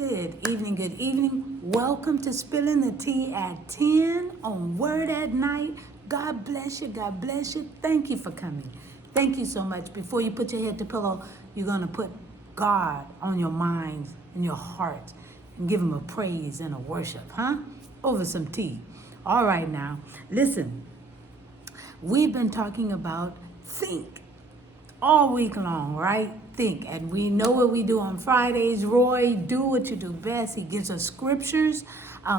Good evening. Welcome to Spilling the Tea at 10 on Word at Night. God bless you. Thank you for coming. Thank you so much. Before you put your head to pillow, you're going to put God on your minds and your heart and give him a praise and a worship, over some tea. All right now, listen. We've been talking about think all week long, right? Think. And we know what we do on Fridays. Roy, do what you do best. He gives us scriptures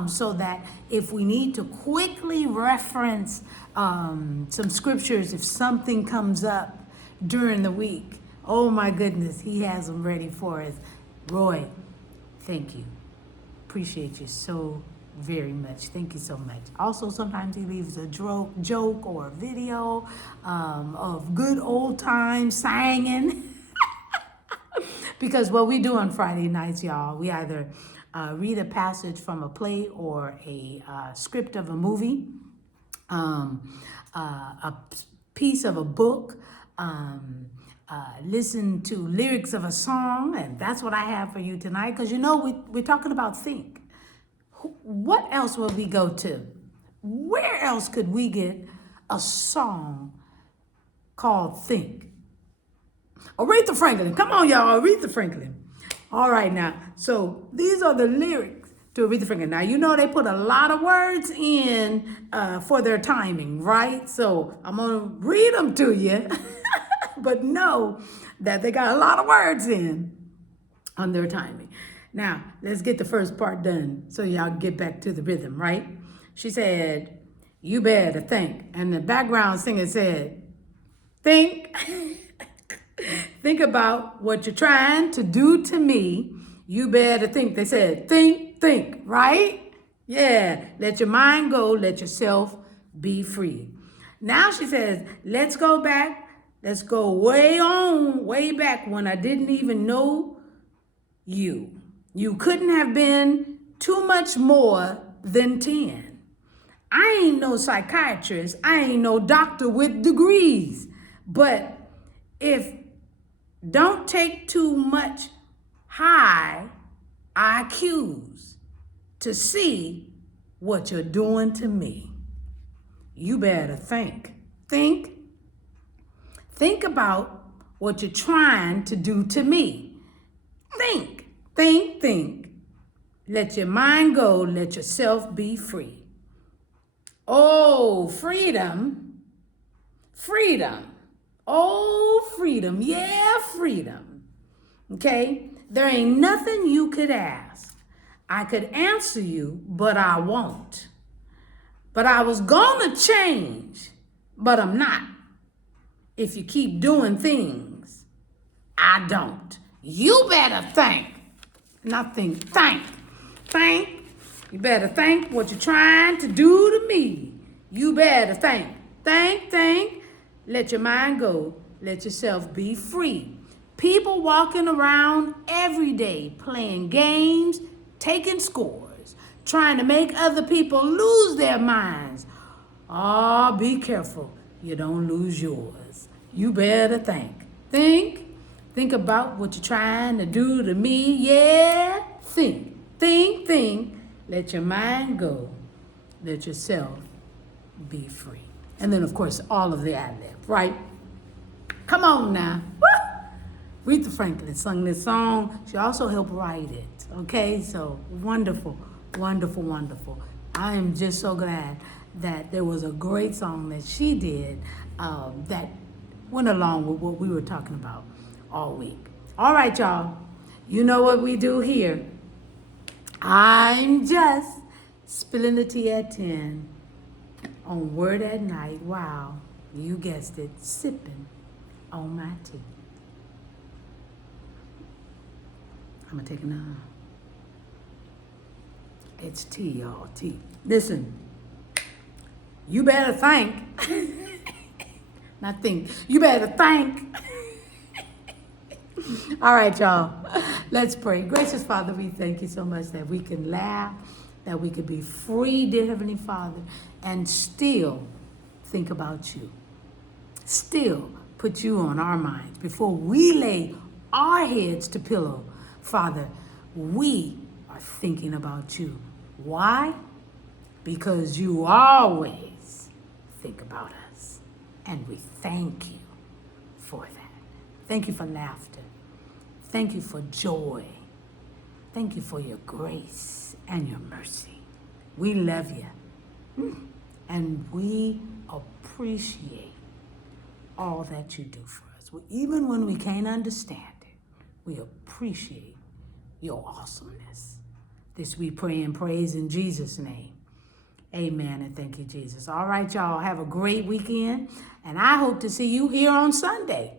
so that if we need to quickly reference some scriptures, if something comes up during the week, oh my goodness, he has them ready for us. Roy, thank you. Appreciate you so very much. Thank you so much. Also, sometimes he leaves a joke or a video of good old time singing. Because what we do on Friday nights, y'all, we either read a passage from a play or a script of a movie, a piece of a book, listen to lyrics of a song, and that's what I have for you tonight. Because we're talking about think. What else will we go to? Where else could we get a song called Think? Aretha Franklin. Come on, y'all. Aretha Franklin. All right, now. So these are the lyrics to Aretha Franklin. Now, they put a lot of words in for their timing, right? So I'm going to read them to you. But know that they got a lot of words in on their timing. Now, let's get the first part done so y'all get back to the rhythm, right? She said, you better think. And the background singer said, think. Think about what you're trying to do to me. You better think. They said, think, right? Yeah, let your mind go, let yourself be free. Now she says, let's go back. Let's go way back when I didn't even know you. You couldn't have been too much more than 10. I ain't no psychiatrist. I ain't no doctor with degrees. But if don't take too much high IQs to see what you're doing to me. You better think. Think about what you're trying to do to me. Think. Let your mind go, let yourself be free. Oh, freedom. Oh, freedom. Yeah, freedom. Okay? There ain't nothing you could ask. I could answer you, but I won't. But I was gonna change, but I'm not. If you keep doing things I don't. You better think. Not think. Think. You better think what you're trying to do to me. You better think. Think. Let your mind go. Let yourself be free. People walking around every day playing games, taking scores, trying to make other people lose their minds. Oh, be careful. You don't lose yours. You better think. Think about what you're trying to do to me. Yeah, think. Let your mind go. Let yourself be free. And then, of course, all of the ad-lib, right? Come on now. Woo! Aretha Franklin sung this song. She also helped write it. Okay, so wonderful. I am just so glad that there was a great song that she did that went along with what we were talking about all week. All right, y'all. You know what we do here. I'm just spilling the tea at 10 on Word at Night. Wow, you guessed it, sipping on my tea. I'm going to take another. It's tea, y'all, tea. Listen, you better think. Not think. You better think. All right, y'all. Let's pray. Gracious Father, we thank you so much that we can laugh, that we could be free, dear Heavenly Father, and still think about you. Still put you on our minds before we lay our heads to pillow. Father, we are thinking about you. Why? Because you always think about us. And we thank you for that. Thank you for laughter. Thank you for joy. Thank you for your grace and your mercy. We love you. And we appreciate all that you do for us. Even when we can't understand it, we appreciate your awesomeness. This we pray and praise in Jesus' name. Amen, and thank you, Jesus. All right, y'all, have a great weekend, and I hope to see you here on Sunday.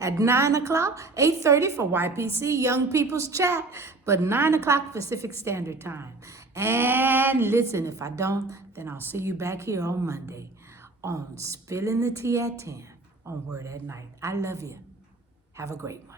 At 9 o'clock, 8:30 for YPC, Young People's Chat, but 9 o'clock Pacific Standard Time. And listen, if I don't, then I'll see you back here on Monday on Spilling the Tea at 10 on Word at Night. I love you. Have a great one.